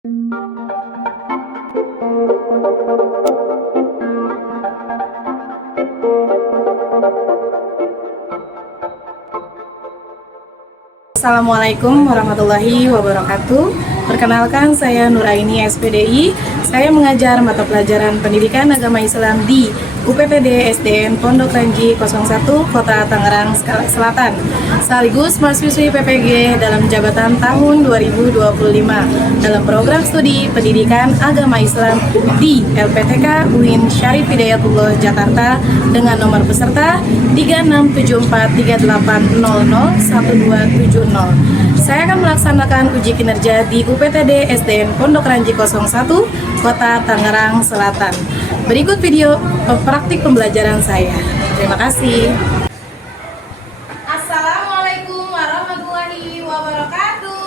Assalamualaikum warahmatullahi wabarakatuh. Perkenalkan, saya Nuraini SPDI. Saya mengajar mata pelajaran Pendidikan Agama Islam di UPTD SDN Pondok Ranji 01, Kota Tangerang Selatan. Sekaligus mahasiswi PPG dalam jabatan tahun 2025 dalam program studi Pendidikan Agama Islam di LPTK UIN Syarif Hidayatullah Jakarta dengan nomor peserta 367438001270. Saya akan melaksanakan uji kinerja di UPTD SDN Pondok Ranji 01, Kota Tangerang Selatan. Berikut video praktik pembelajaran saya. Terima kasih. Assalamualaikum warahmatullahi wabarakatuh.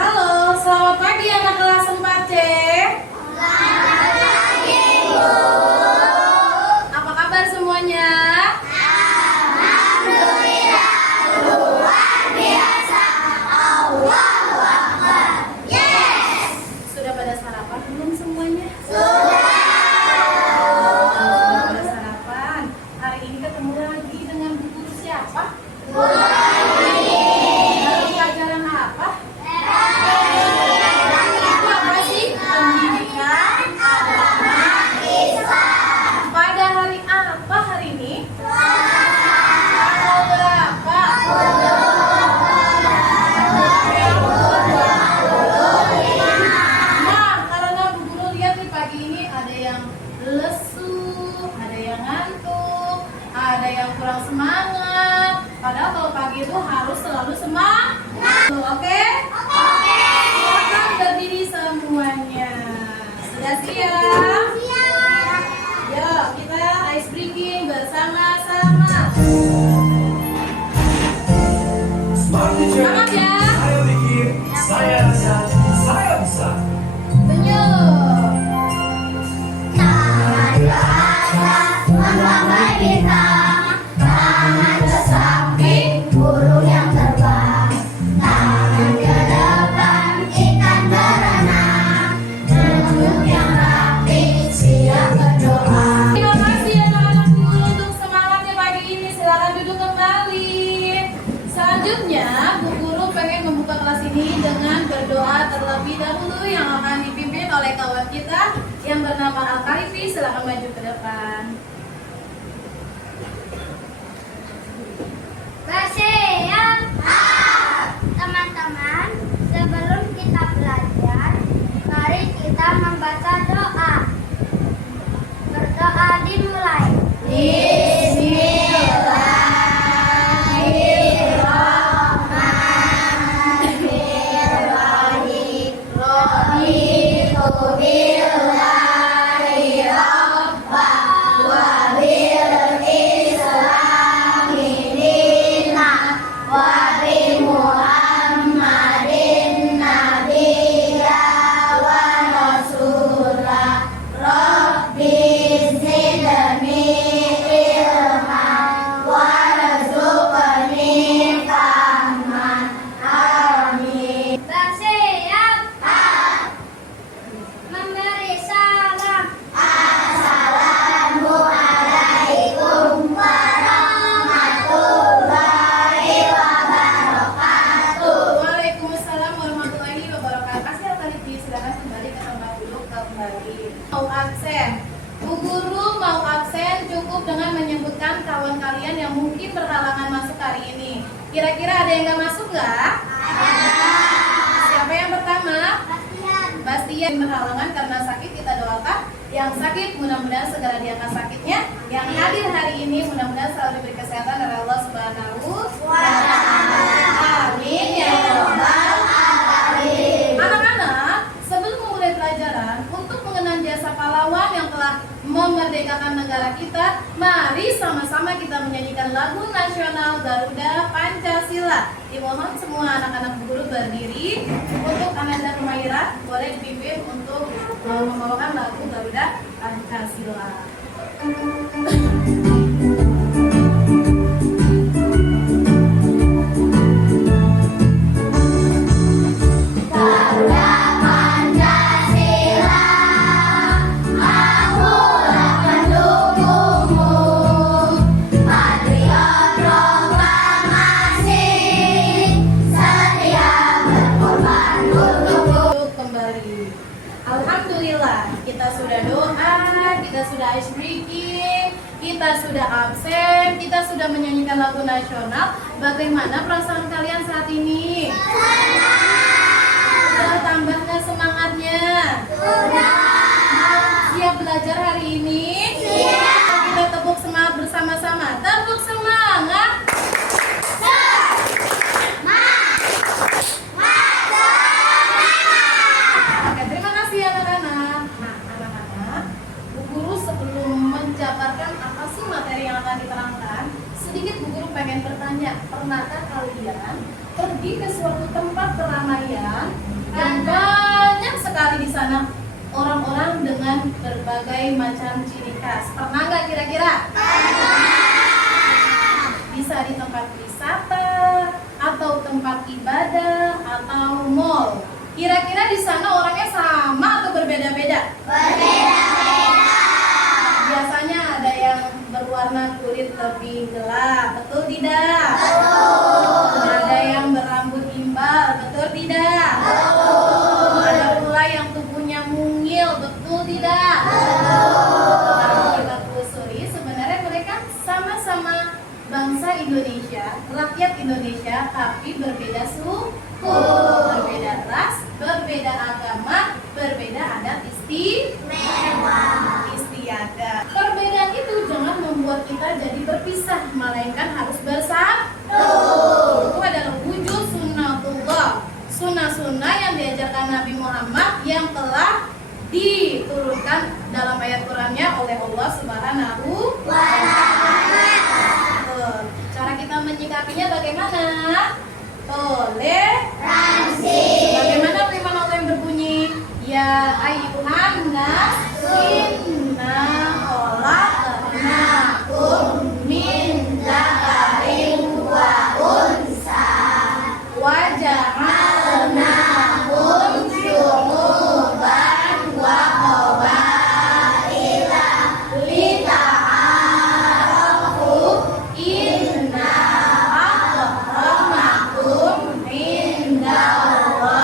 Halo, selamat pagi anak kelas 4C. Selamat pagi, Bu. Apa kabar semuanya? Alhamdulillah, luar biasa. Allahu Akbar. Yes. Sudah pada sarapan belum semuanya? Sudah. Sudah sarapan. Hari ini ketemu lagi dengan Bu Guru siapa? Bu pelajaran apa? Kurang semangat. Padahal kalau pagi itu harus selalu semangat. Oke? Oke. Silakan berdiri semuanya. Sudah siap? Siap. Yuk, kita ice breaking bersama-sama. Semangat ya. Saya bikin, saya bisa, saya bisa. Senyum. Tangan ke atas, menggambar bintang. Tangan ke samping, burung yang terbang. Tangan ke depan, ikan berenang. Teluk yang rapi, siap berdoa. Terima kasih anak-anak guru untuk semangatnya pagi ini. Silakan duduk kembali. Selanjutnya, Bu Guru pengen membuka kelas ini dengan berdoa terlebih dahulu yang akan dipimpin oleh kawan kita yang bernama Al-Karifi. Silakan maju ke depan. Bersiap. Teman-teman, sebelum kita belajar, mari kita membaca doa. Berdoa dimulai. Bismillahirrahmanirrahim. Raditu billahi rabban wa bil islami dinan wa bi Muhammadin nabiyya wa rasulah. Rabbi zidni ilman warzuqni fahman. Amin. Bersiap. Memberi salam. Assalamualaikum warahmatullahi wabarakatuh. Waalaikumsalam warahmatullahi wabarakatuh. Kasih Al-Karifi, silakan kembali ke tempat duduk kembali. Mau absen. Bu Guru mau absen cukup dengan menyebutkan kawan kalian yang mungkin berhalangan masuk hari ini. Kira-kira ada yang nggak masuk nggak? Siapa yang pertama? Bastian berhalangan karena sakit, kita doakan. Yang sakit mudah-mudahan segera diangkat sakitnya. Yang hadir hari ini mudah-mudahan selalu diberi kesehatan dari Allah Subhanahu wa Ta'ala. Amin ya rabbal alamin. Anak-anak, sebelum memulai pelajaran, untuk mengenang jasa pahlawan yang telah memerdekakan negara kita, mari sama-sama kita menyanyikan lagu nasional Garuda Pancasila. Dimohon semua anak-anak guru berdiri. Untuk Ananda Rumaira boleh dipimpin untuk membawakan lagu Garuda Pancasila. Alhamdulillah, kita sudah doa, kita sudah ice breaking, kita sudah absen, kita sudah menyanyikan lagu nasional. Bagaimana perasaan kalian saat ini? Sudah tambah nggak semangatnya? Sudah. Siap belajar hari ini? Siap. Kita tepuk semangat bersama-sama. Tepuk semangat. Jabarkan apa sih materi yang akan diterangkan? Sedikit Bu Guru pengen bertanya, pernahkah kalian pergi ke suatu tempat keramaian dan banyak sekali di sana orang-orang dengan berbagai macam ciri khas? Pernah nggak kira-kira? Bisa di tempat wisata atau tempat ibadah atau mall. Kira-kira di sana orangnya sama atau berbeda-beda? Biasanya ada yang berwarna kulit lebih gelap, betul tidak? Betul. Ada yang berambut gimbal, betul tidak? Betul. Ada pula yang tubuhnya mungil, betul tidak? Betul. Kalau kita telusuri, sebenarnya mereka sama-sama bangsa Indonesia, rakyat Indonesia, tapi berbeda suku, berbeda ras, berbeda agama, berbeda adat istimewa. Perbedaan itu jangan membuat kita jadi berpisah, melainkan harus bersatu. Itu adalah wujud sunnatullah, sunnah-sunnah yang diajarkan Nabi Muhammad yang telah diturunkan dalam ayat Qurannya oleh Allah Subhanahu wa Ta'ala. Cara kita menyikapinya bagaimana? Toleransi. Bagaimana firman Allah yang berbunyi? Ya ayyuhan nas inna khalaqnakum min dzakarin wa unsa wa ja'alnakum syu'uban wa qabaila lita'arafu inna akramakum indallahi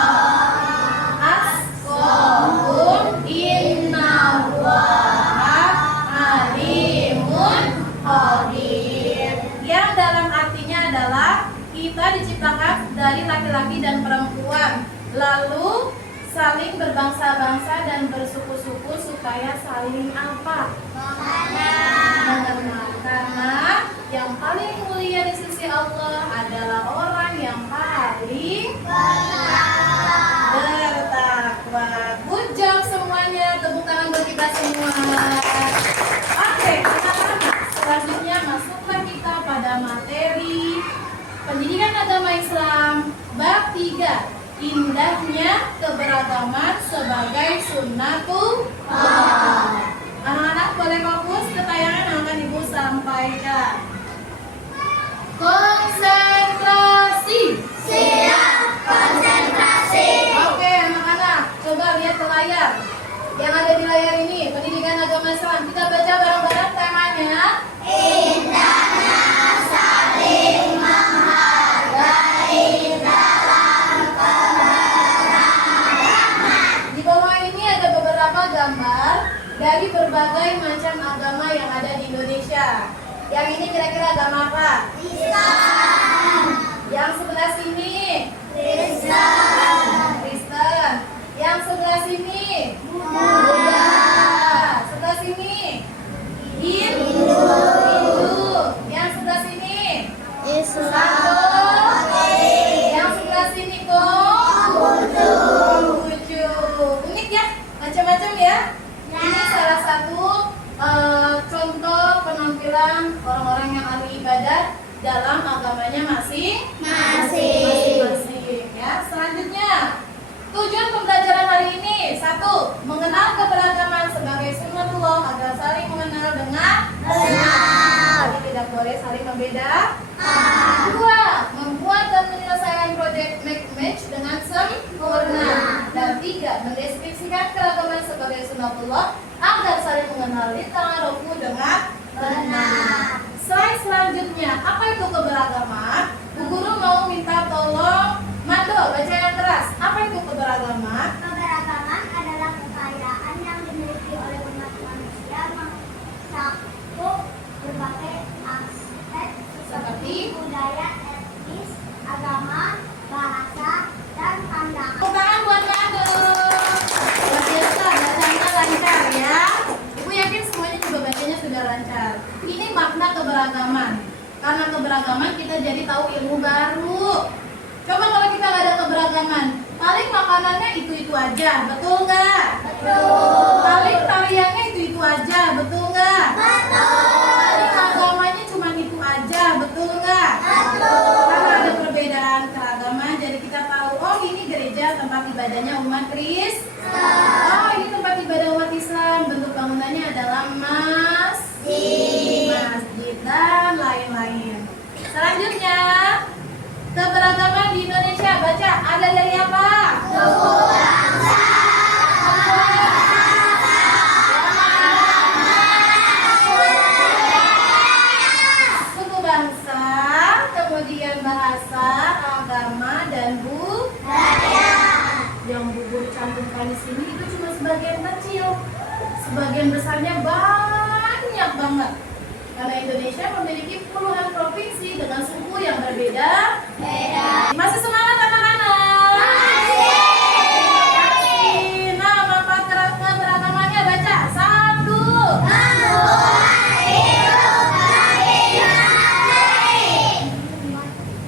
atqakum innallaha alimun qadir. Yang dalam artinya adalah kita diciptakan dari laki-laki dan perempuan, lalu saling berbangsa-bangsa dan bersuku-suku supaya saling apa? Mengenal. Karena yang paling mulia di sisi Allah adalah orang yang paling bertakwa. Good job semuanya, tepuk tangan buat kita semua. Oke, anak-anak, selanjutnya masuklah kita pada materi pendidikan agama Islam bab 3. Indahnya keberagaman sebagai sunnatullah. Anak-anak boleh fokus ke tayangan yang akan Ibu sampaikan. Konsentrasi. Siap, konsentrasi. Oke anak-anak, coba lihat ke layar. Yang ada di layar ini, pendidikan agama Islam. Kita baca bareng-bareng temanya. Indahnya saling menghargai dalam keberagaman. Di bawah ini ada beberapa gambar dari berbagai macam agama yang ada di Indonesia. Yang ini kira-kira agama apa? Islam. Yang sebelah sini Kristen. Kristen. Yang sebelah sini Buddha. Sebelah sini Hindu. Yang sebelah sini Islam. Yang sebelah sini Konghucu. Unik ya, macam-macam ya. Ini salah satu contoh penampilan orang-orang yang ahli ibadah dalam agamanya masing-masing ya. Selanjutnya, tujuan pembelajaran hari ini: 1. Mengenal keberagaman sebagai sunnatullah agar saling mengenal dengan benar. Jadi tidak boleh saling membedakan. 2. Membuat dan menyelesaikan proyek match dengan sempurna. Dan 3. Mendeskripsikan keragaman sebagai sunnatullah agar saling mengenali ta'arufu dengan benar. Slide selanjutnya, apa itu keberagaman? Bu Guru mau minta tolong Mando baca yang keras. Apa itu keberagaman? Keberagaman adalah kekayaan yang dimiliki oleh umat manusia mencakup berbagai aspek seperti budaya, etnis, agama, bahasa, dan pandangan. Tepuk tangan buat Mando. Luar biasa, bacanya lancar ya. Ibu yakin semuanya juga bacanya sudah lancar. Ini makna keberagaman. Karena keberagaman kita jadi tahu ilmu baru. Coba kalau kita nggak ada keberagaman, paling makanannya itu-itu aja, betul nggak? Betul. Paling tariannya itu-itu aja, betul nggak? Betul. Paling agamanya cuma itu aja, betul nggak? Betul. Karena ada perbedaan keragaman, jadi kita tahu, oh ini gereja tempat ibadahnya umat Kristen. Oh ini tempat ibadah umat Islam, bentuk bangunannya adalah masjid, dan lain-lain. Selanjutnya, keberagaman di Indonesia, baca, ada dari apa? Suku bangsa. Suku bangsa, kemudian bahasa, agama, dan budaya. Yang Bu Guru cantumkan di sini itu cuma sebagian kecil. Sebagian besarnya banyak banget. Karena Indonesia memiliki puluhan provinsi dengan suku yang berbeda. Masih semangat anak-anak? Masih. Nah, manfaat keberagamannya baca. 1.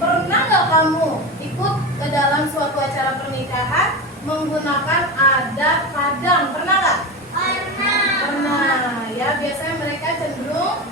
Pernah nggak kamu ikut ke dalam suatu acara pernikahan menggunakan adat Padang? Pernah nggak? Pernah. Ya, biasanya mereka cenderung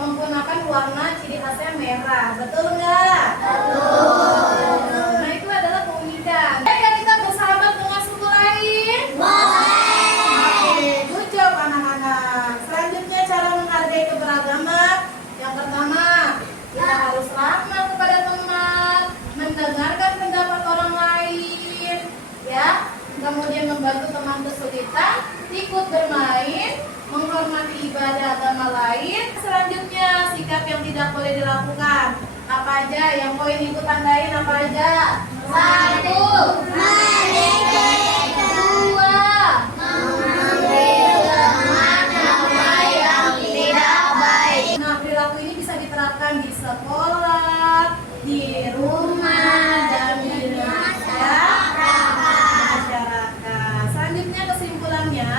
menggunakan warna ciri khasnya merah, betul nggak? Betul. Nah itu adalah keunikan. Boleh kita bersahabat dengan suku lain? Boleh. Good job anak-anak. Selanjutnya cara menghargai keberagaman. Yang pertama, kita harus ramah kepada teman, mendengarkan pendapat orang lain, ya. Kemudian membantu teman kesulitan, ikut bermain, menghormati ibadah agama lain. Selanjutnya, sikap yang tidak boleh dilakukan. Apa aja yang poin ibu tandain? Apa aja? 1. 2. Nah, perilaku ini bisa diterapkan di sekolah, di rumah, dan di masyarakat. Selanjutnya, kesimpulannya,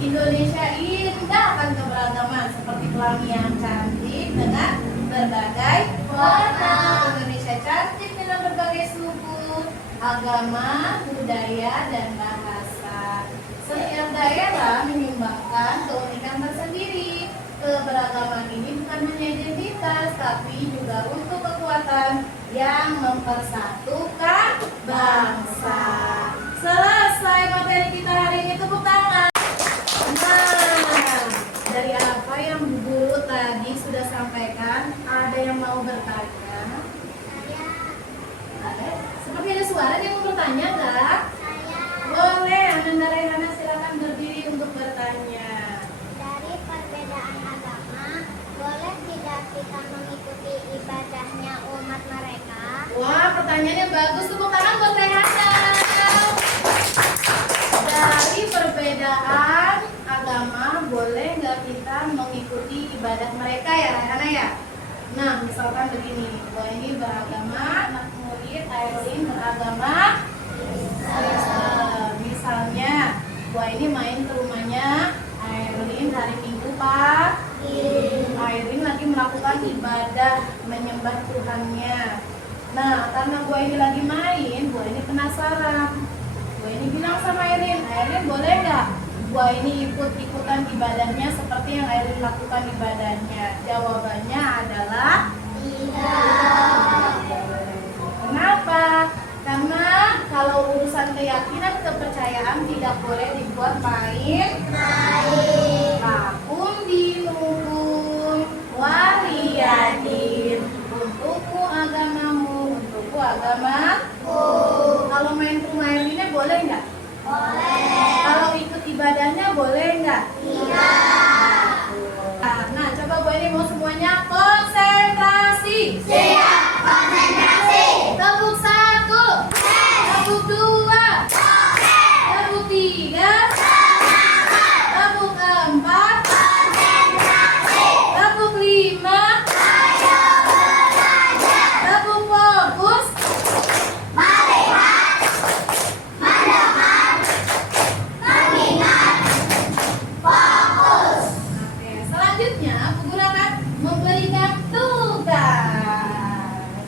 Indonesia indah akan keberagaman seperti pelangi yang cantik dengan berbagai warna. Indonesia cantik dengan berbagai suku, agama, budaya, dan bahasa. Setiap daerah menyumbangkan keunikan tersendiri. Keberagaman ini bukan hanya identitas, tapi juga untuk kekuatan yang mempersatukan bangsa. Selesai materi kita hari ini, tepuk tangan. Nah, dari apa yang Bu Guru tadi sudah sampaikan, ada yang mau bertanya? Ada? Seperti ada suara yang mau bertanya nggak? Boleh, Ananda Raihana silakan berdiri untuk bertanya. Dari perbedaan agama, boleh tidak kita mengikuti ibadahnya umat mereka? Wah, pertanyaannya bagus. Tepuk tangan buat Raihana. Dari perbedaan agama, boleh nggak kita mengikuti ibadah mereka ya, Raihana ya? Nah, misalkan begini, bahwa ini beragama, anak murid Aileen beragama misalnya, bahwa ini main ke rumahnya Aileen hari Minggu pagi. Aileen lagi melakukan ibadah menyembah Tuhannya. Nah, karena gua ini lagi main, gua ini penasaran. Gua ini bilang sama Aileen, Aileen boleh nggak gua siswa ini ikut-ikutan ibadahnya seperti yang Aileen lakukan ibadahnya? Jawabannya adalah tidak. Kenapa? Karena kalau urusan keyakinan kepercayaan tidak boleh dibuat main. Lakum dinukum waliyadin. Untukmu agamamu, untukku agamaku. Kalau main rumah Aileen boleh nggak? Boleh. Kalau ikut ibadahnya boleh nggak? Tidak. Nah, coba Bu ini mau semuanya konsentrasi. Siap, konsentrasi. Tepuk 1, tepuk 2, tepuk 3, tepuk 4, tepuk 5, tepuk fokus. Melihat, mendengar, mengingat, fokus. Oke, selanjutnya menggunakan memberikan tugas.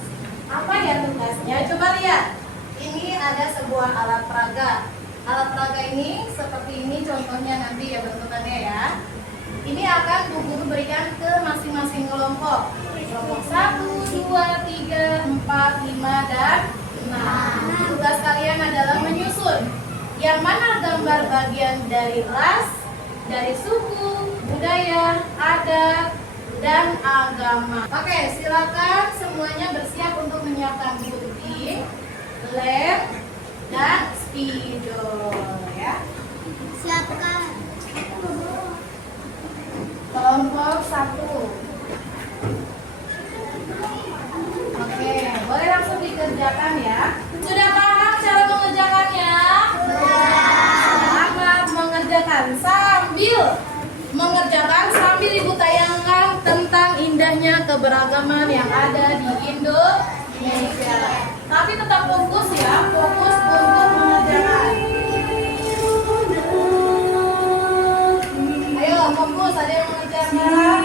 Apa ya tugasnya? Coba lihat. Ini ada sebuah alat peraga. Alat peraga ini seperti ini contohnya nanti ya bentukannya ya. Ini akan Bu Guru berikan ke masing-masing kelompok. Kelompok 1, 2, 3, 4, 5, dan 6. Tugas kalian adalah menyusun yang mana gambar bagian dari ras, dari suku, budaya, adat, dan agama. Oke, silakan semuanya bersiap untuk menyiapkan gunting, lem, dan spidol ya. Siapkan. Kelompok 1. Oke, boleh langsung dikerjakan ya. Sudah paham cara mengerjakannya? Selamat mengerjakan sambil Ibu tayangkan tentang indahnya keberagaman yang ada di Indonesia. Tapi tetap fokus ya, fokus untuk mengerjakan. Ayo fokus, ada yang mengerjakan.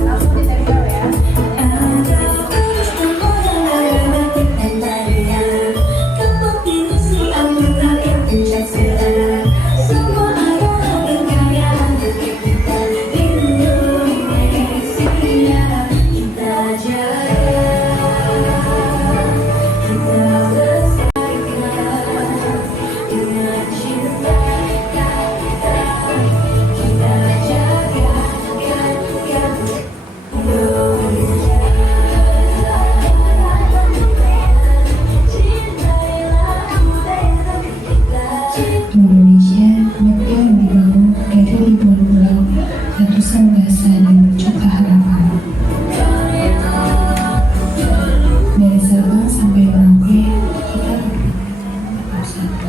Langsung ditempel ya. Indonesia, negara yang dibangun dari ribuan pulau, ratusan bahasa dan berjuta harapan. Dari Sabang sampai Merauke, kita tetap satu.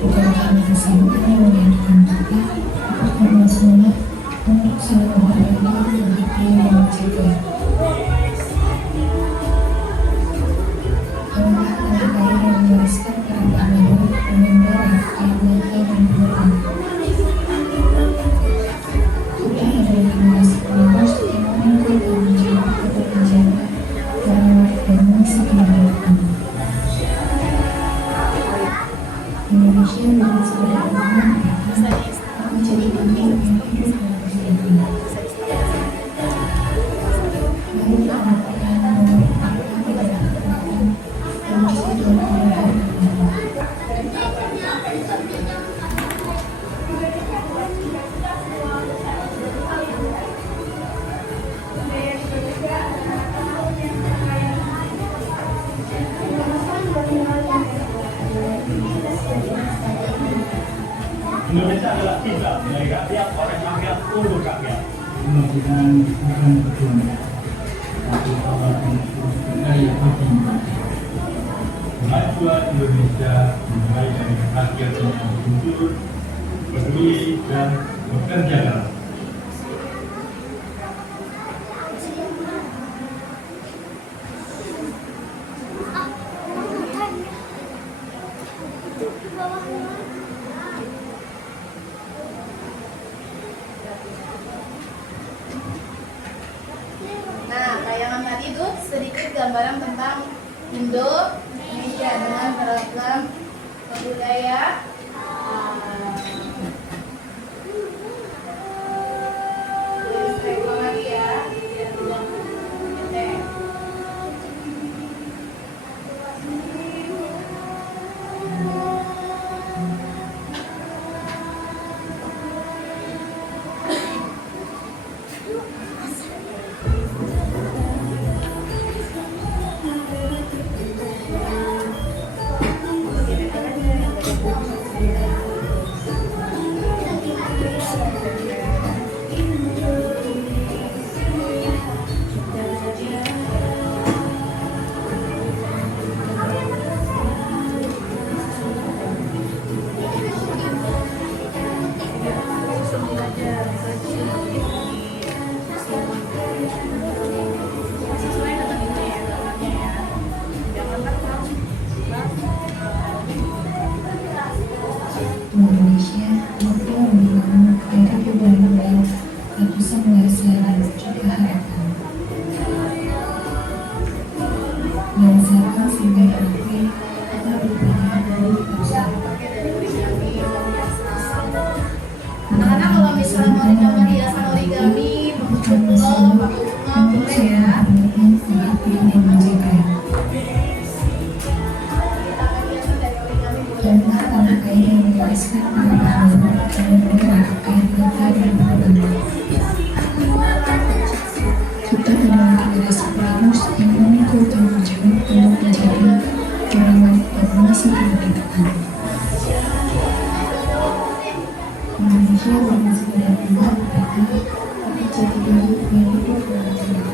Bukan karena kesatuan yang menyatukan kita, tapi karena semangat untuk saling menghargai menghargai dan menjaga. Amanah tanah air yang mewariskan keragaman dengan darah, air mata, dan doa. Sudah ada yang mengasih penerus yang memikul tanggung jawab untuk menjaga, merawat, dan mengisi kehidupan. Indonesia dengan segala agama menjadi bumi yang hidup dan bersejarah. Mari kita bertahan dan bertahan dan bersatu pada Indonesia adalah kiblat dari rakyat, oleh rakyat, untuk rakyat. Mudah-mudahan akan berjuang satu awal yang terus berkarya kemajuan Indonesia dimulai dari rakyat yang jujur, peduli, dan bekerja keras. Nah, tayangan tadi itu sedikit gambaran tentang Indonesia dengan beragam budaya. Lagi ya, biar tidak pendek. Indonesia mampu membangun dari budaya ratusan bahasa dan juga harapan. Berdasarkan sehingga nanti kita berubah dari bersama. Anak-anak kalau misalnya mau dicoba hiasan origami, bentuk pulau, pakai bunga, boleh ya. Seperti yang menjaga. Dan rangkai yang dihasilkan dengan rangkai dan kita adalah generasi penerus yang memikul tanggung jawab untuk menjadi orang yang masih di depan. Indonesia dengan segala bentuk mereka akan jadi baru yang hidup dalam tenang.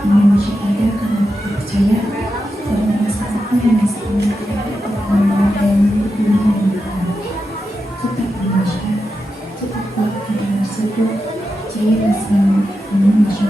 Indonesia ada karena percaya pada masyarakat yang bisa mengenal dan mengenal. Kita Indonesia, kita kuat adalah satu jaya dan selamat Indonesia.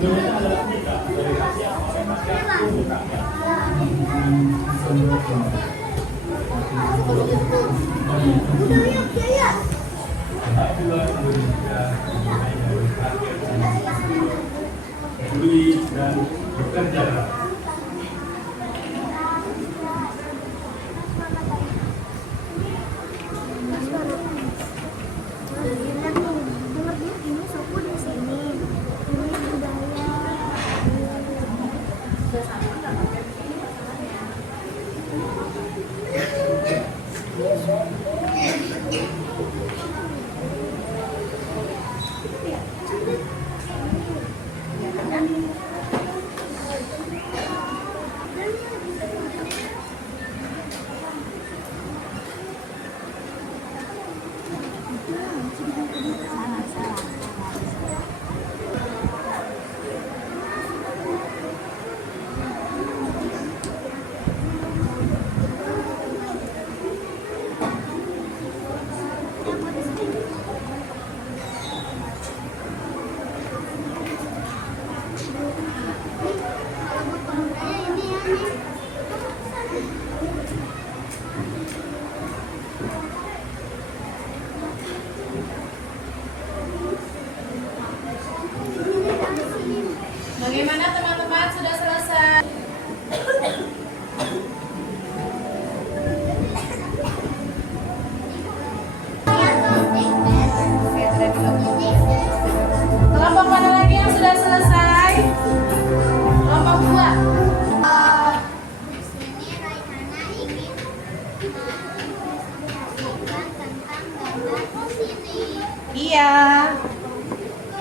Indonesia adalah kita dari rakyat oleh rakyat untuk rakyat. Kemajuan Indonesia dimulai dari rakyat yang peduli dan bekerja keras.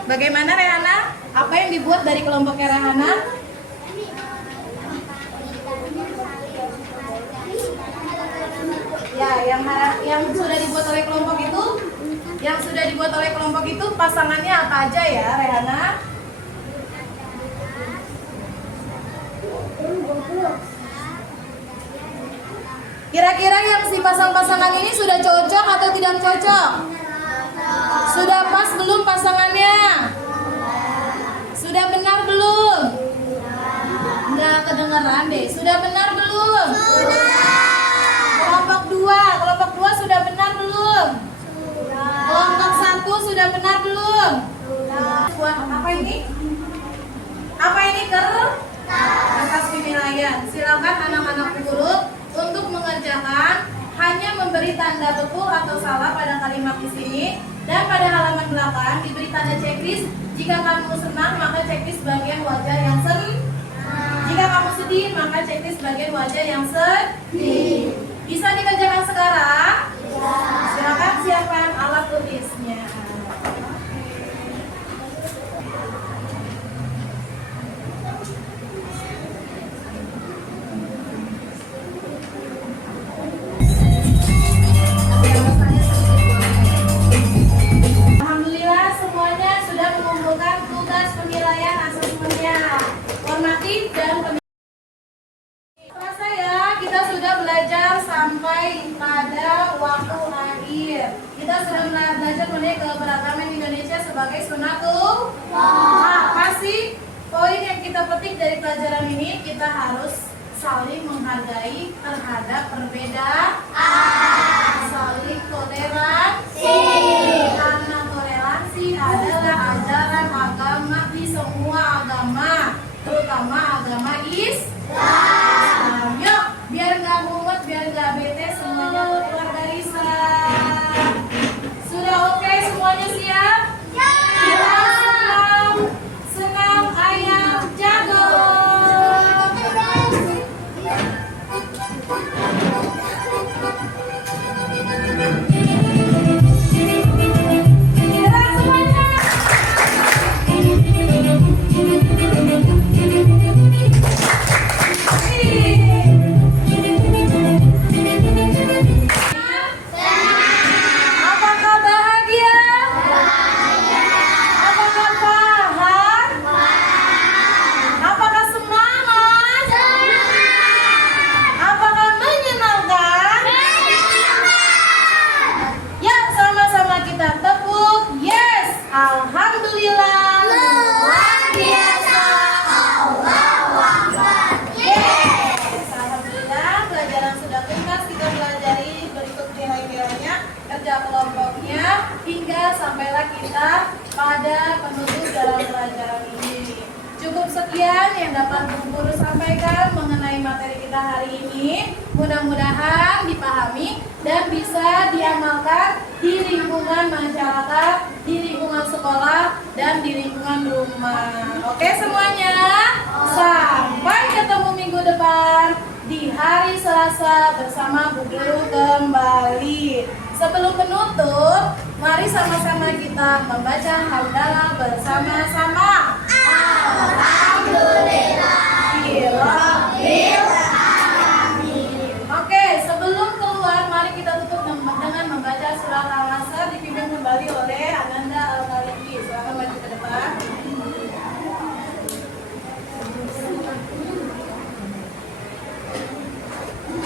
Bagaimana Rehana? Apa yang dibuat dari kelompoknya Rehana? Ya, yang sudah dibuat oleh kelompok itu, pasangannya apa aja ya, Rehana? Kira-kira yang si pasangan ini sudah cocok atau tidak cocok? Sudah pas belum pasangannya? Sudah benar belum? Nggak kedengeran deh. Sudah benar belum? Kelompok 2 sudah benar belum? Kelompok 1 sudah benar belum? Wah, apa ini? Apa ini kertas penilaian. Silakan anak-anak guru untuk mengerjakan, hanya memberi tanda betul atau salah pada kalimat di sini, dan pada halaman belakang diberi tanda checklist. Jika kamu senang maka checklist bagian wajah yang senang. Jika kamu sedih maka checklist bagian wajah yang sedih. Bisa dikerjakan sekarang? Silakan siapkan alat tulisnya. Alhamdulillah semuanya sudah mengumpulkan tugas penilaian asesmennya, formatif dan selesai ya. Kita sudah belajar sampai pada waktu akhir. Kita sudah belajar mengenai keberagaman Indonesia sebagai sunnatullah. Pasti poin yang kita petik dari pelajaran ini, kita harus saling menghargai terhadap perbedaan, saling toleransi, karena toleransi adalah ajaran agama di semua agama, terutama agama Islam. Yuk, biar nggak mumet, biar nggak bete, semuanya keluar garisan. Sudah oke semuanya, siap? Senam ayam jago. Gerak semuanya. Apakah bahagia? Apakah paham? Apakah semangat? Apakah menyenangkan? Ya, sama-sama kita tepuk. Yes, alhamdulillah. Luar biasa. Allahu Akbar. Yes, alhamdulillah. Pelajaran sudah tuntas. Kita pelajari berikut nilai-nilainya, kerja kelompoknya, hingga sampailah kita pada penutup dalam pelajaran ini. Cukup sekian yang dapat Bu Guru sampaikan mengenai materi kita hari ini. Mudah-mudahan dipahami dan bisa diamalkan di lingkungan masyarakat, di lingkungan sekolah, dan di lingkungan rumah. Oke semuanya? Sampai ketemu minggu depan di hari Selasa bersama Bu Guru kembali. Sebelum penutup, mari sama-sama kita membaca hamdalah bersama-sama. Alhamdulillahirabbil alamin. Oke, sebelum keluar mari kita tutup dengan membaca surat Al-Asr, dipimpin kembali oleh Ananda Al-Maliki. Silakan maju ke depan.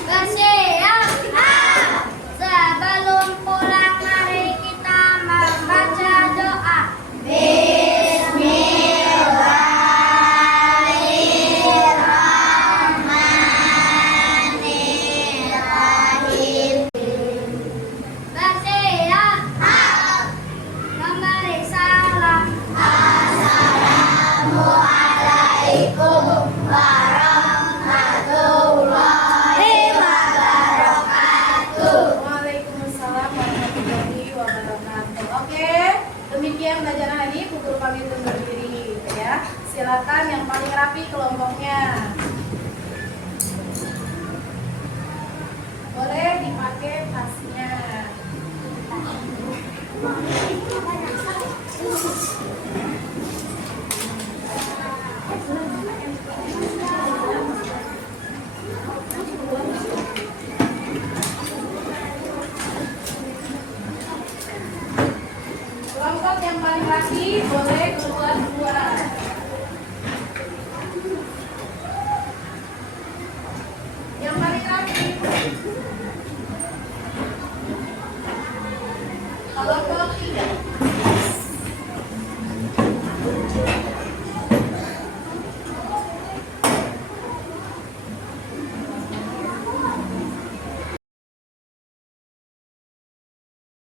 Bersiap. Sebelum pulang mari kita membaca doa. Bismillahirrahmanirrahim. Bersiap. Memberi salam. Assalamualaikum warahmatullahi wabarakatuh. Waalaikumsalam warahmatullahi wabarakatuh. Oke, demikian pelajaran hari ini. Bu Guru pamit undur diri ya. Silakan yang paling rapi kelompoknya. Boleh dipakai tasnya. Kelompok yang paling laki boleh keluar duluan. Yang paling laki. Kelompok 3.